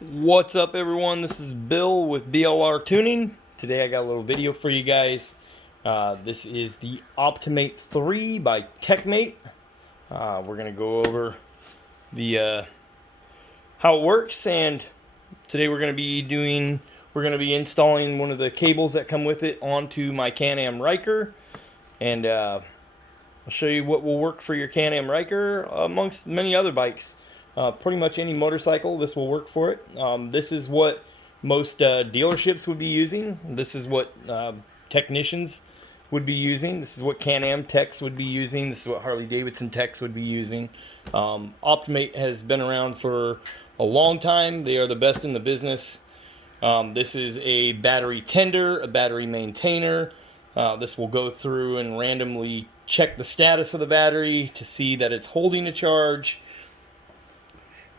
What's up, everyone? This is Bill with BLR Tuning. Today I got a little video for you guys. This is the OPTIMATE 3 by tecmate. We're going to go over the how it works, and today we're going to be installing one of the cables that come with it onto my Can-Am Ryker, and I'll show you what will work for your Can-Am Ryker amongst many other bikes. Pretty much any motorcycle, this will work for it. This is what most dealerships would be using. This is what technicians would be using. This is what Can-Am techs would be using. This is what Harley-Davidson techs would be using. OPTIMATE has been around for a long time. They are the best in the business. This is a battery tender, a battery maintainer. This will go through and randomly check the status of the battery to see that it's holding a charge.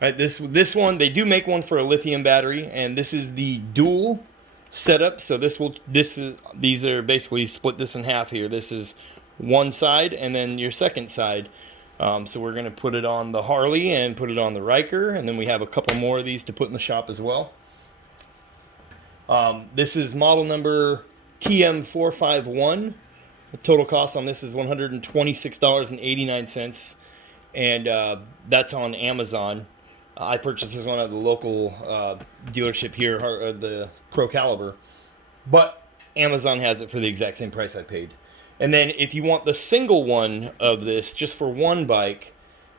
Right, this one, they do make one for a lithium battery, and this is the dual setup. So these are basically split this in half here. This is one side and then your second side. So we're going to put it on the Harley and put it on the Ryker, and then we have a couple more of these to put in the shop as well. This is model number TM451. The total cost on this is $126.89, and that's on Amazon. I purchased this one at the local dealership here, the Pro Caliber, but Amazon has it for the exact same price I paid. And then if you want the single one of this, just for one bike,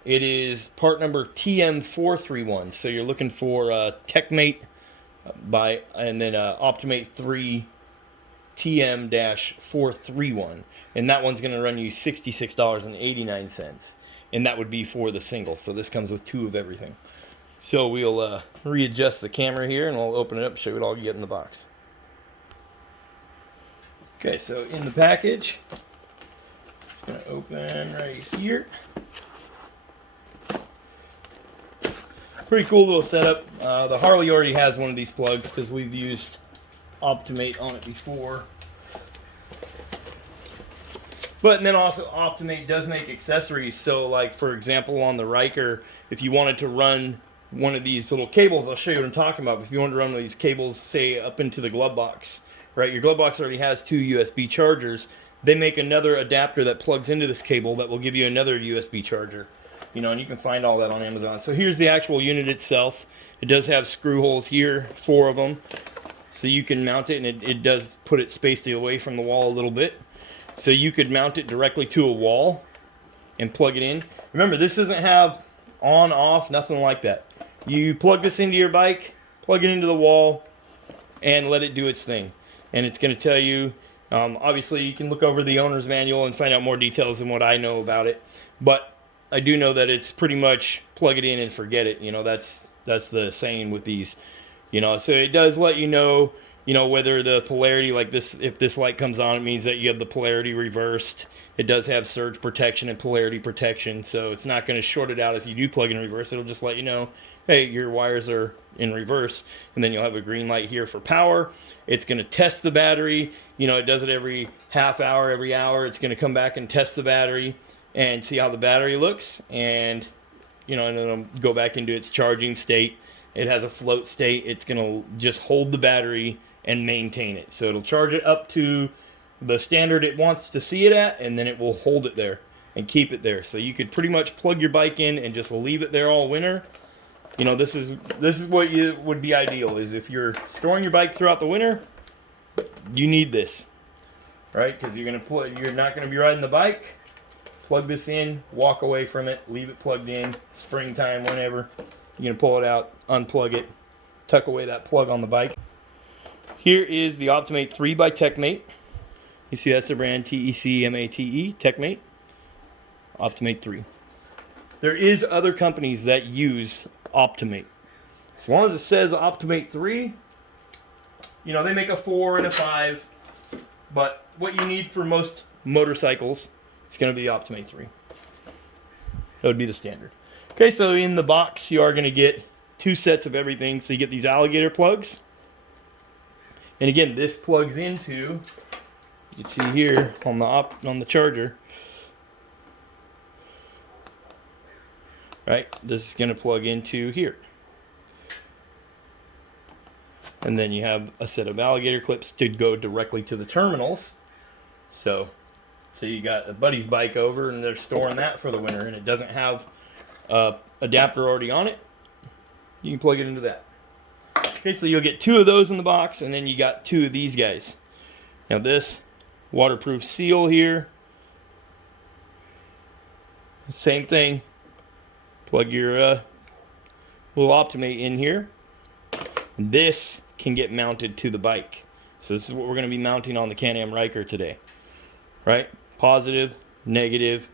it is part number TM431. So you're looking for tecmate and then OPTIMATE 3 TM-431, and that one's going to run you $66.89, and that would be for the single. So this comes with two of everything. So we'll readjust the camera here, and we'll open it up and show you what all you get in the box. Okay, so in the package, I'm going to open right here. Pretty cool little setup. The Harley already has one of these plugs because we've used OPTIMATE on it before. But then also OPTIMATE does make accessories. So like, for example, on the Ryker, if you wanted to run one of these little cables, I'll show you what I'm talking about. If you want to run one of these cables, say up into the glove box, right? Your glove box already has two USB chargers. They make another adapter that plugs into this cable that will give you another USB charger. You know, and you can find all that on Amazon. So here's the actual unit itself. It does have screw holes here, 4 of them. So you can mount it, and it does put it spaced away from the wall a little bit. So you could mount it directly to a wall and plug it in. Remember, this doesn't have on, off, nothing like that. You plug this into your bike, plug it into the wall, and let it do its thing. And it's going to tell you, obviously you can look over the owner's manual and find out more details than what I know about it. But I do know that it's pretty much plug it in and forget it. You know, that's the saying with these. You know, so it does let you know, whether the polarity, like this, if this light comes on, it means that you have the polarity reversed. It does have surge protection and polarity protection, so it's not going to short it out if you do plug in reverse. It'll just let you know, hey, your wires are in reverse, and then you'll have a green light here for power. It's going to test the battery. You know, it does it every half hour, every hour. It's going to come back and test the battery and see how the battery looks, and, and then it'll go back into its charging state. It has a float state. It's going to just hold the battery and maintain it. So it'll charge it up to the standard it wants to see it at, and then it will hold it there and keep it there. So you could pretty much plug your bike in and just leave it there all winter. You know, this is what would be ideal, is if you're storing your bike throughout the winter, you need this, right? Because you're not going to be riding the bike. Plug this in, walk away from it, leave it plugged in, springtime, whenever. You're going to pull it out, unplug it, tuck away that plug on the bike. Here is the OPTIMATE 3 by tecmate. You see that's the brand, TECMATE, tecmate. OPTIMATE 3. There is other companies that use OPTIMATE. As long as it says OPTIMATE 3, they make a 4 and a 5. But what you need for most motorcycles is going to be OPTIMATE 3. That would be the standard. Okay, so in the box you are going to get 2 sets of everything. So you get these alligator plugs. And again, this plugs into, you can see here on the charger. Right? This is going to plug into here. And then you have a set of alligator clips to go directly to the terminals. So you got a buddy's bike over and they're storing that for the winter, and it doesn't have a adapter already on it. You can plug it into that. Okay, so you'll get 2 of those in the box, and then you got 2 of these guys. Now this waterproof seal here, same thing. Plug your little OPTIMATE in here. And this can get mounted to the bike. So this is what we're going to be mounting on the Can-Am Ryker today. Right? Positive, negative,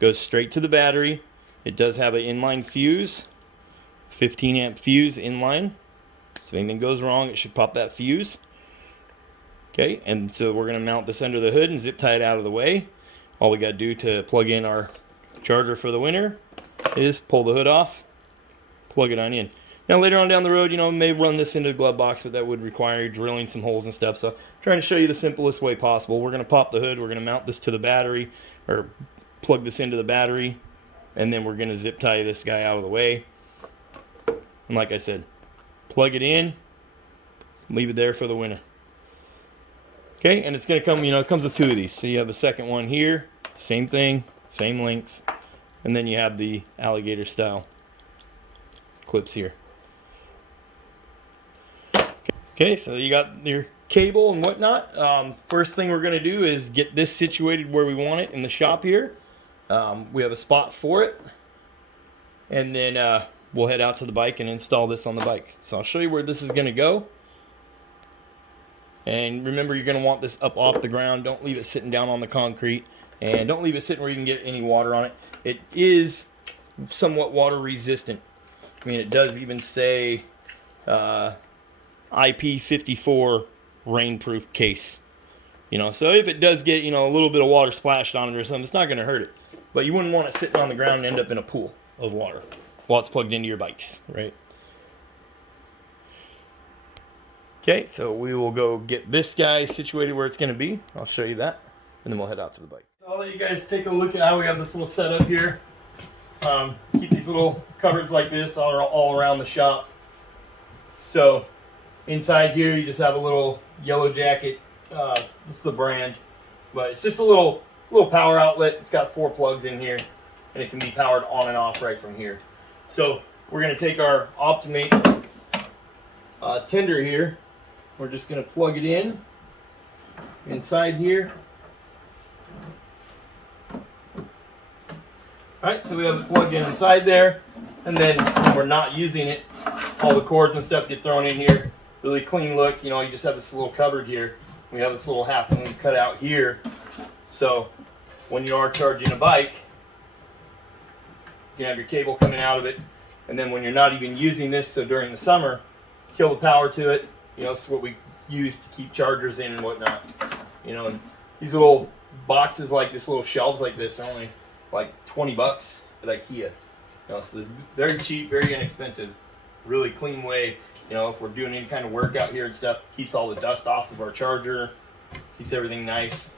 goes straight to the battery. It does have an inline fuse, 15 amp fuse inline. So if anything goes wrong, it should pop that fuse. Okay, and so we're going to mount this under the hood and zip tie it out of the way. All we got to do to plug in our charger for the winter is pull the hood off, plug it on in. Now later on down the road, you know, may run this into the glove box, but that would require drilling some holes and stuff. So I'm trying to show you the simplest way possible. We're going to pop the hood, we're going to mount this to the battery, or plug this into the battery, and then we're going to zip tie this guy out of the way. And like I said, plug it in, leave it there for the winter. Okay, and it's going to come, you know, it comes with 2 of these. So you have a second one here, same thing, same length, and then you have the alligator style clips here. Okay, so you got your cable and whatnot. First thing we're going to do is get this situated where we want it in the shop here. We have a spot for it, and then we'll head out to the bike and install this on the bike. So I'll show you where this is going to go. And remember, you're going to want this up off the ground. Don't leave it sitting down on the concrete, and don't leave it sitting where you can get any water on it. It is somewhat water resistant. I mean, it does even say IP54 rainproof case. You know, so if it does get, you know, a little bit of water splashed on it or something, it's not going to hurt it. But you wouldn't want it sitting on the ground and end up in a pool of water while it's plugged into your bikes, right? Okay, so we will go get this guy situated where it's going to be. I'll show you that, and then we'll head out to the bike. So I'll let you guys take a look at how we have this little setup here. Keep these little cupboards like this all around the shop. So inside here, you just have a little Yellow Jacket. This is the brand, but it's just a little power outlet. It's got 4 plugs in here, and it can be powered on and off right from here. So we're going to take our OPTIMATE tender here. We're just going to plug it in inside here. Alright, so we have it plugged in inside there, and then when we're not using it, all the cords and stuff get thrown in here. Really clean look. You know, you just have this little cupboard here. We have this little half moon cut out here. So when you are charging a bike, you can have your cable coming out of it, and then when you're not even using this, so during the summer, kill the power to it. You know, this is what we use to keep chargers in and whatnot. You know, and these little boxes like this, little shelves like this, are only like 20 bucks at IKEA. You know, so they're very cheap, very inexpensive. Really clean way, you know, if we're doing any kind of work out here and stuff, keeps all the dust off of our charger, keeps everything nice.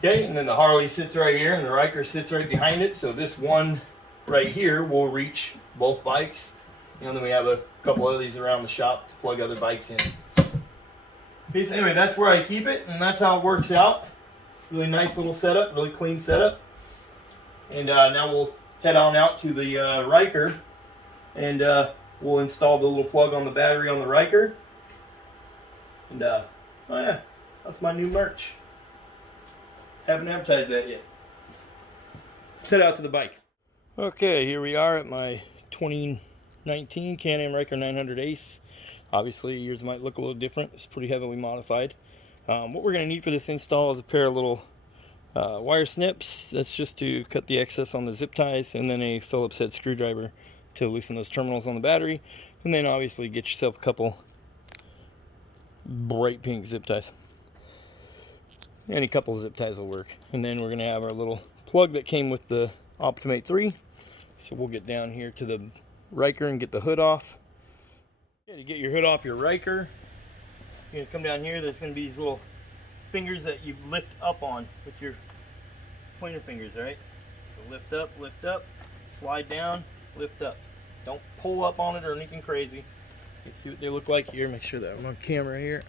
Okay, and then the Harley sits right here, and the Ryker sits right behind it. So this one right here will reach both bikes. You know, then we have a couple of these around the shop to plug other bikes in. Okay, so anyway, that's where I keep it, and that's how it works out. Really nice little setup, really clean setup. And now we'll head on out to the Ryker, and we'll install the little plug on the battery on the Ryker. And oh yeah, that's my new merch. Haven't advertised that yet. Let's head out to the bike. Okay, here we are at my 2019 Can-Am Ryker 900 Ace. Obviously yours might look a little different. It's pretty heavily modified. What we're going to need for this install is a pair of little wire snips. That's just to cut the excess on the zip ties, and then a Phillips head screwdriver to loosen those terminals on the battery, and then obviously get yourself a couple bright pink zip ties. Any couple of zip ties will work. And then we're going to have our little plug that came with the OPTIMATE 3. So we'll get down here to the Ryker and get the hood off. To get your hood off your Ryker, you're going to come down here. There's going to be these little fingers that you lift up on with your pointer fingers, right? So lift up, slide down, lift up. Don't pull up on it or anything crazy. Let's see what they look like here. Make sure that I'm on camera here.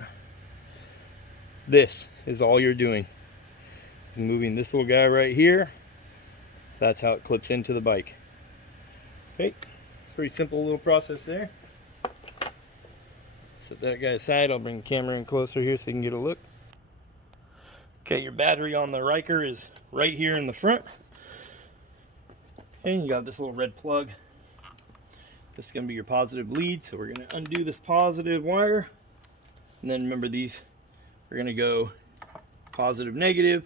This is all you're doing. Is moving this little guy right here. That's how it clips into the bike. Okay, pretty simple little process there. Set that guy aside. I'll bring the camera in closer here so you can get a look. Okay, your battery on the Ryker is right here in the front. And you got this little red plug. This is going to be your positive lead, so we're going to undo this positive wire. And then remember, these are going to go positive, negative,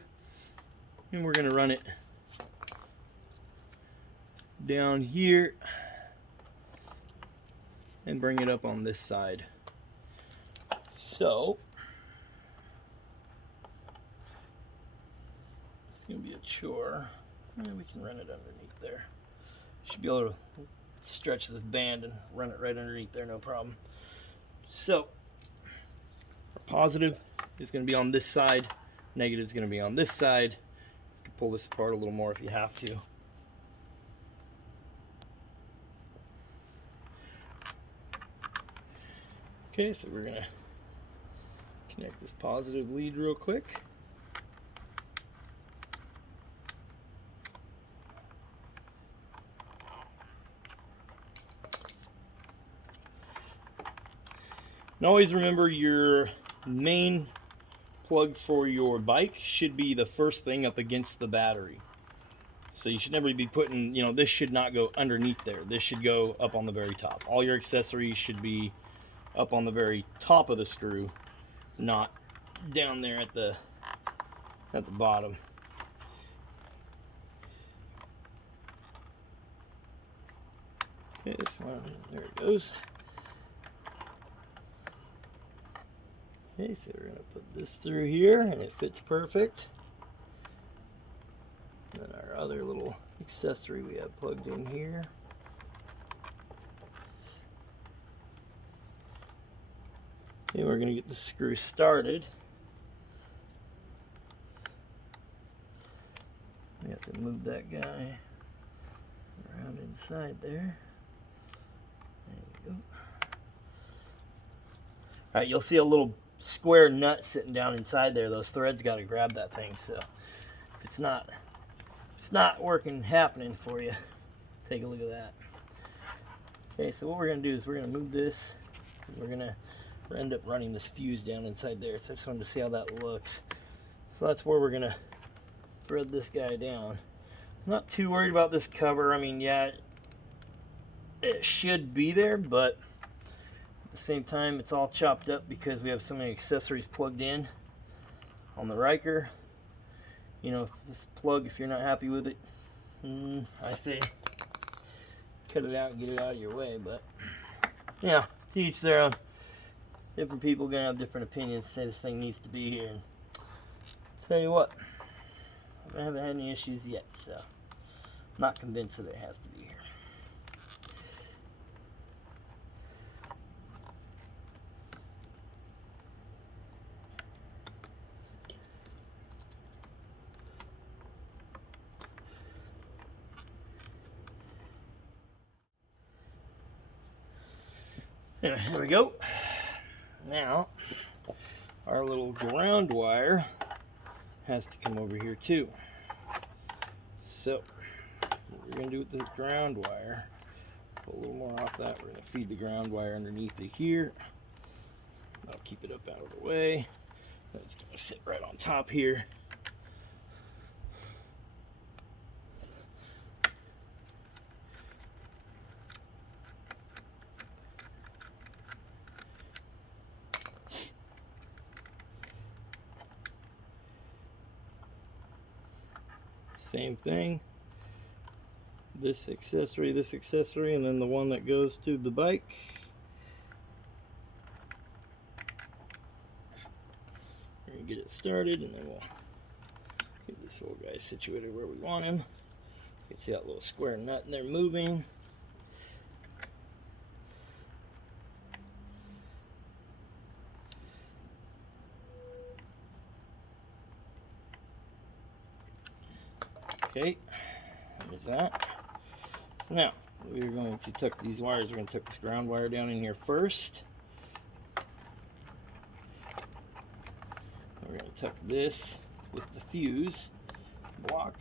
and we're going to run it down here and bring it up on this side. So it's going to be a chore, and we can run it underneath there. Should be able to stretch this band and run it right underneath there, no problem. So our positive is going to be on this side, negative is going to be on this side. You can pull this apart a little more if you have to. Okay, so we're going to connect this positive lead real quick. And always remember, your main plug for your bike should be the first thing up against the battery. So you should never be putting, this should not go underneath there. This should go up on the very top. All your accessories should be up on the very top of the screw, not down there at the bottom. Okay, this one, there it goes. Okay, so we're going to put this through here, and it fits perfect. And then our other little accessory we have plugged in here. Okay, we're going to get the screw started. We have to move that guy around inside there. There you go. Alright, you'll see a little square nut sitting down inside there. Those threads got to grab that thing. So if it's not happening for you, take a look at that. Okay, so what we're going to do is we're going to move this. We're going to end up running this fuse down inside there. So I just wanted to see how that looks. So that's where we're going to thread this guy down. I'm not too worried about this cover. I mean, yeah, it should be there, but at the same time, it's all chopped up because we have so many accessories plugged in on the Ryker. This plug, if you're not happy with it, I say cut it out and get it out of your way. But yeah, to each their own. Different people are gonna have different opinions. Say this thing needs to be here. And tell you what, I haven't had any issues yet, so I'm not convinced that it has to be here. There we go. Now, our little ground wire has to come over here too. So, what we're going to do with the ground wire, pull a little more off that, we're going to feed the ground wire underneath it here. I'll keep it up out of the way. It's going to sit right on top here. Same thing, this accessory, and then the one that goes to the bike. We're going to get it started, and then we'll get this little guy situated where we want him. You can see that little square nut in there moving. Okay, there's that. So now, we're going to tuck these wires. We're going to tuck this ground wire down in here first. We're going to tuck this with the fuse block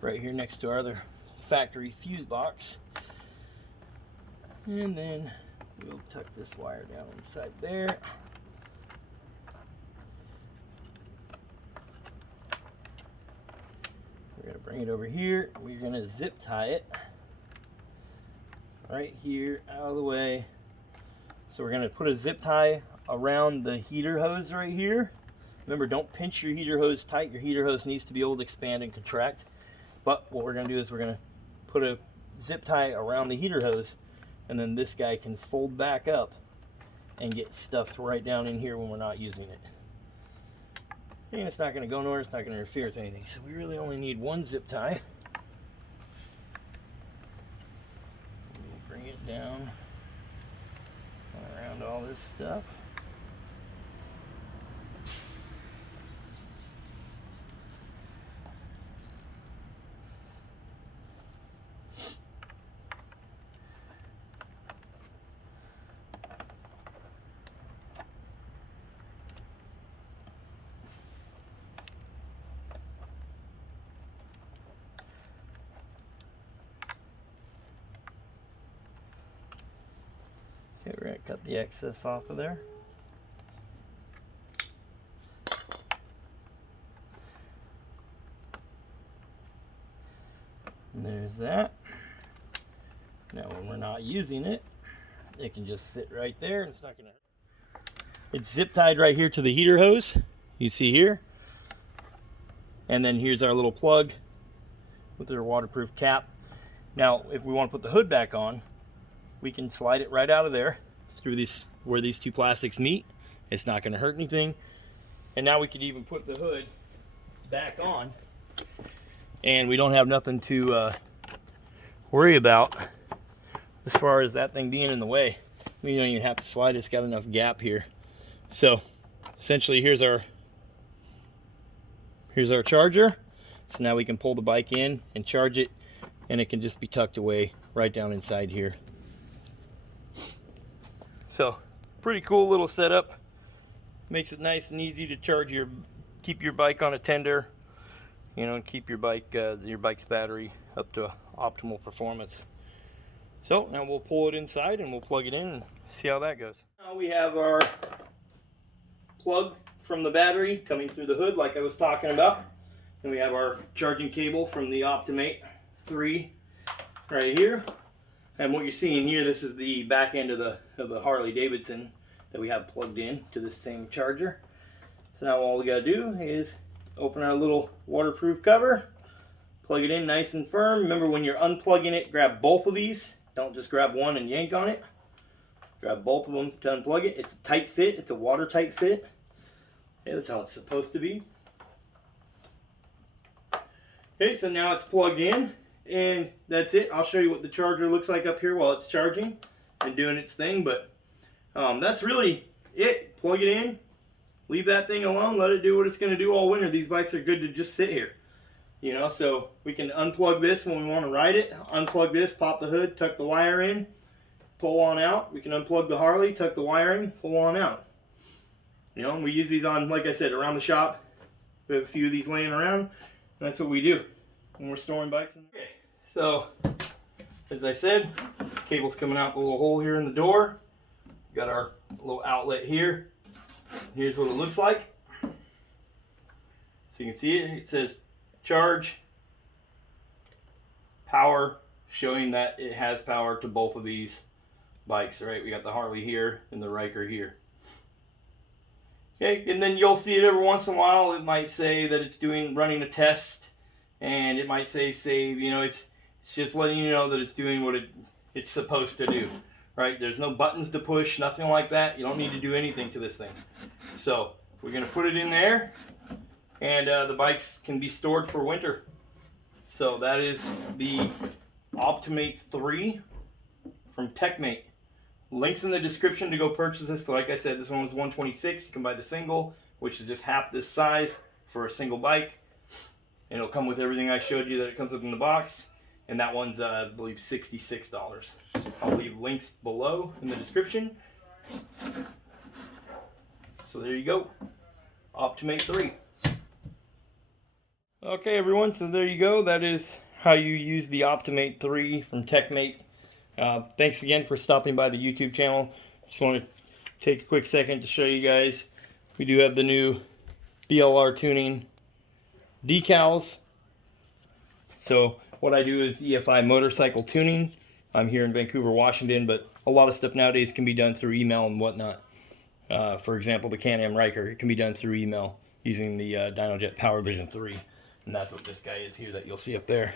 right here next to our other factory fuse box. And then we'll tuck this wire down inside there. We're going to bring it over here. We're going to zip tie it right here out of the way. So we're going to put a zip tie around the heater hose right here. Remember, don't pinch your heater hose tight. Your heater hose needs to be able to expand and contract. But what we're going to do is we're going to put a zip tie around the heater hose, and then this guy can fold back up and get stuffed right down in here when we're not using it. And it's not going to go nowhere, it's not going to interfere with anything. So we really only need one zip tie. We'll bring it down around all this stuff. Okay, we're going to cut the excess off of there. And there's that. Now when we're not using it, it can just sit right there and it's not going to hurt. It's zip tied right here to the heater hose, you see here. And then here's our little plug with our waterproof cap. Now if we want to put the hood back on, we can slide it right out of there through these, where these two plastics meet. It's not going to hurt anything. And now we could even put the hood back on, and we don't have nothing to worry about as far as that thing being in the way. We don't even have to slide it. It's got enough gap here. So essentially here's our charger. So now we can pull the bike in and charge it, and it can just be tucked away right down inside here. So pretty cool little setup. Makes it nice and easy to charge keep your bike on a tender, you know, and keep your bike's battery up to optimal performance. So now we'll pull it inside and we'll plug it in and see how that goes. Now we have our plug from the battery coming through the hood like I was talking about. And we have our charging cable from the OPTIMATE 3 right here. And what you're seeing here, this is the back end of the Harley Davidson that we have plugged in to this same charger. So now all we gotta do is open our little waterproof cover, plug it in nice and firm. Remember, when you're unplugging it, grab both of these. Don't just grab one and yank on it. Grab both of them to unplug it. It's a tight fit, it's a watertight fit. Okay, that's how it's supposed to be. Okay, so now it's plugged in. And that's it. I'll show you what the charger looks like up here while it's charging and doing its thing. But that's really it. Plug it in. Leave that thing alone. Let it do what it's going to do all winter. These bikes are good to just sit here. You know, so we can unplug this when we want to ride it. Unplug this, pop the hood, tuck the wire in, pull on out. We can unplug the Harley, tuck the wire in, pull on out. You know, we use these on, like I said, around the shop. We have a few of these laying around. And that's what we do when we're storing bikes in there. Okay. So, as I said, cable's coming out the little hole here in the door. Got our little outlet here. Here's what it looks like. So you can see it. It says charge, power, showing that it has power to both of these bikes, right? We got the Harley here and the Ryker here. Okay, and then you'll see it every once in a while. It might say that it's running a test, and it might say save. You know, it's just letting you know that it's doing what it's supposed to do, right? There's no buttons to push, nothing like that. You don't need to do anything to this thing. So we're going to put it in there, and the bikes can be stored for winter. So that is the OPTIMATE 3 from tecmate. Links in the description to go purchase this. Like I said, this one was $126. You can buy the single, which is just half this size for a single bike. And it'll come with everything I showed you that it comes up in the box. and that one's I believe $66. I'll leave links below in the description. So there you go, OPTIMATE 3. Okay everyone, so there you go. That is how you use the OPTIMATE 3 from tecmate. Thanks again for stopping by the YouTube channel. Just want to take a quick second to show you guys. We do have the new BLR tuning decals. So what I do is EFI motorcycle tuning. I'm here in Vancouver, Washington, but a lot of stuff nowadays can be done through email and whatnot. For example, the Can-Am Ryker, it can be done through email using the DynoJet Power Vision 3. And that's what this guy is here that you'll see up there.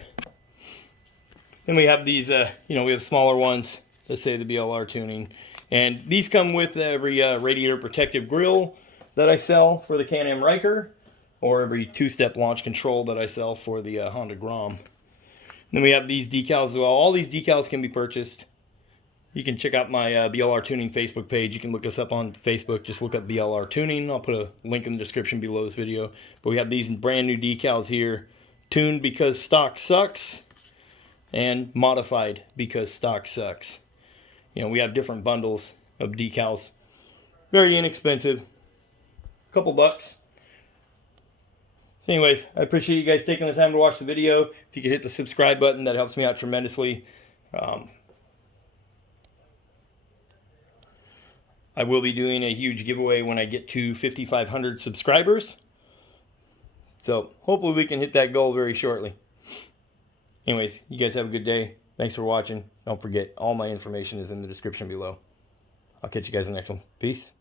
Then we have these, we have smaller ones that say the BLR tuning. And these come with every radiator protective grill that I sell for the Can-Am Ryker, or every two-step launch control that I sell for the Honda Grom. Then we have these decals as well. All these decals can be purchased. You can check out my BLR Tuning Facebook page. You can look us up on Facebook. Just look up BLR Tuning. I'll put a link in the description below this video. But we have these brand new decals here. Tuned because stock sucks, and modified because stock sucks. We have different bundles of decals. Very inexpensive. A couple bucks. So anyways, I appreciate you guys taking the time to watch the video. If you could hit the subscribe button, that helps me out tremendously. I will be doing a huge giveaway when I get to 5,500 subscribers. So hopefully we can hit that goal very shortly. Anyways, you guys have a good day. Thanks for watching. Don't forget, all my information is in the description below. I'll catch you guys in the next one. Peace.